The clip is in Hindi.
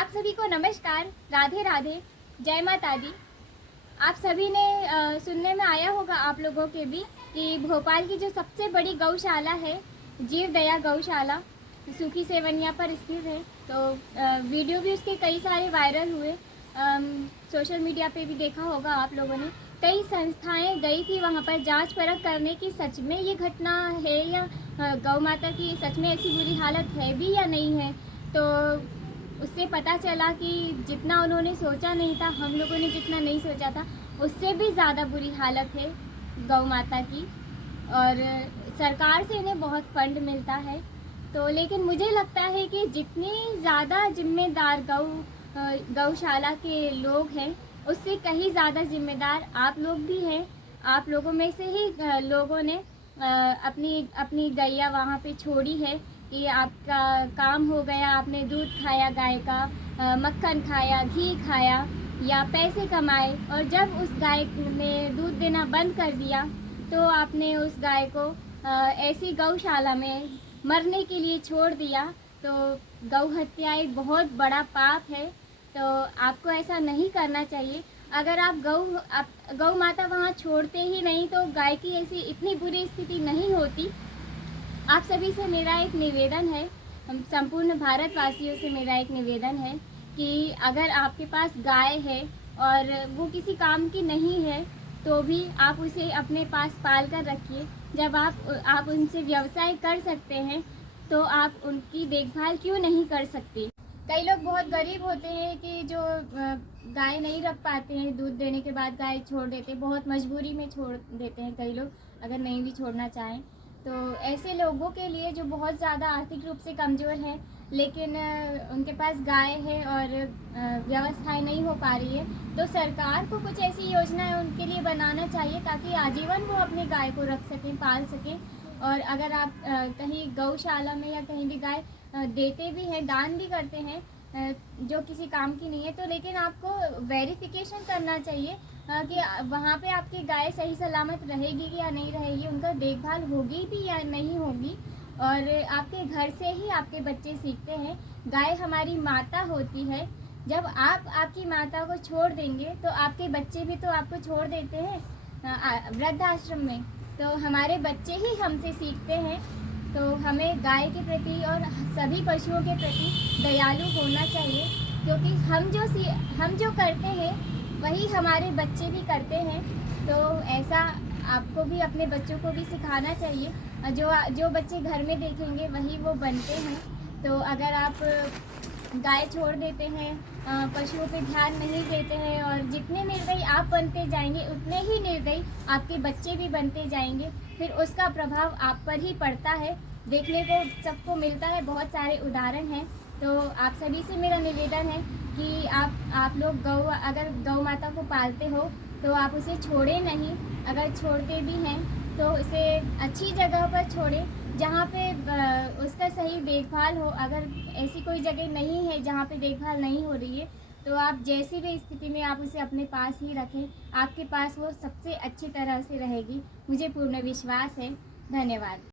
आप सभी को नमस्कार, राधे राधे, जय माता दी। आप सभी ने सुनने में आया होगा आप लोगों के भी कि भोपाल की जो सबसे बड़ी गौशाला है, जीव दया गौशाला, सूखी सेवनिया पर स्थित है। तो वीडियो भी उसके कई सारे वायरल हुए। सोशल मीडिया पे भी देखा होगा आप लोगों ने। कई संस्थाएं गई थी वहाँ पर जांच परख करने की सच में ये घटना है या गौ माता की सच में ऐसी बुरी हालत है भी या नहीं है। तो उससे पता चला कि जितना उन्होंने सोचा नहीं था, हम लोगों ने जितना नहीं सोचा था, उससे भी ज़्यादा बुरी हालत है गौ माता की। और सरकार से इन्हें बहुत फंड मिलता है। तो लेकिन मुझे लगता है कि जितनी ज़्यादा जिम्मेदार गौशाला के लोग हैं, उससे कहीं ज़्यादा जिम्मेदार आप लोग भी हैं। आप लोगों में से ही लोगों ने अपनी अपनी गैया वहाँ पे छोड़ी है कि आपका काम हो गया, आपने दूध खाया गाय का, मक्खन खाया, घी खाया या पैसे कमाए, और जब उस गाय ने दूध देना बंद कर दिया तो आपने उस गाय को ऐसी गौशाला में मरने के लिए छोड़ दिया। तो गौ हत्या एक बहुत बड़ा पाप है। तो आपको ऐसा नहीं करना चाहिए। अगर आप गौ माता वहाँ छोड़ते ही नहीं तो गाय की ऐसी इतनी बुरी स्थिति नहीं होती। आप सभी से मेरा एक निवेदन है, संपूर्ण भारतवासियों से मेरा एक निवेदन है कि अगर आपके पास गाय है और वो किसी काम की नहीं है तो भी आप उसे अपने पास पाल कर रखिए। जब आप उनसे व्यवसाय कर सकते हैं तो आप उनकी देखभाल क्यों नहीं कर सकते। कई लोग बहुत गरीब होते हैं कि जो गाय नहीं रख पाते हैं, दूध देने के बाद गाय छोड़ देते हैं, बहुत मजबूरी में छोड़ देते हैं कई लोग, अगर नहीं भी छोड़ना चाहें। तो ऐसे लोगों के लिए जो बहुत ज़्यादा आर्थिक रूप से कमज़ोर हैं लेकिन उनके पास गाय है और व्यवस्थाएं नहीं हो पा रही है, तो सरकार को कुछ ऐसी योजनाएं उनके लिए बनाना चाहिए ताकि आजीवन वो अपनी गाय को रख सकें, पाल सकें। और अगर आप कहीं गौशाला में या कहीं भी गाय देते भी हैं, दान भी करते हैं जो किसी काम की नहीं है, तो लेकिन आपको वेरिफिकेशन करना चाहिए कि वहाँ पे आपकी गाय सही सलामत रहेगी या नहीं रहेगी, उनका देखभाल होगी भी या नहीं होगी। और आपके घर से ही आपके बच्चे सीखते हैं। गाय हमारी माता होती है। जब आप आपकी माता को छोड़ देंगे तो आपके बच्चे भी तो आपको छोड़ देते हैं वृद्ध आश्रम में। तो हमारे बच्चे ही हमसे सीखते हैं। तो हमें गाय के प्रति और सभी पशुओं के प्रति दयालु होना चाहिए, क्योंकि हम जो करते हैं वही हमारे बच्चे भी करते हैं। तो ऐसा आपको भी अपने बच्चों को भी सिखाना चाहिए। जो बच्चे घर में देखेंगे वही वो बनते हैं। तो अगर आप गाय छोड़ देते हैं, पशुओं पे ध्यान नहीं देते हैं, और जितने निर्दयी आप बनते जाएंगे उतने ही निर्दयी आपके बच्चे भी बनते जाएंगे। फिर उसका प्रभाव आप पर ही पड़ता है। देखने को सबको मिलता है, बहुत सारे उदाहरण हैं। तो आप सभी से मेरा निवेदन है कि आप लोग अगर गौ माता को पालते हो तो आप उसे छोड़े नहीं। अगर छोड़ते भी हैं तो उसे अच्छी जगह पर छोड़ें जहाँ पे उसका सही देखभाल हो। अगर ऐसी कोई जगह नहीं है जहाँ पे देखभाल नहीं हो रही है तो आप जैसी भी स्थिति में आप उसे अपने पास ही रखें, आपके पास वो सबसे अच्छी तरह से रहेगी। मुझे पूर्ण विश्वास है। धन्यवाद।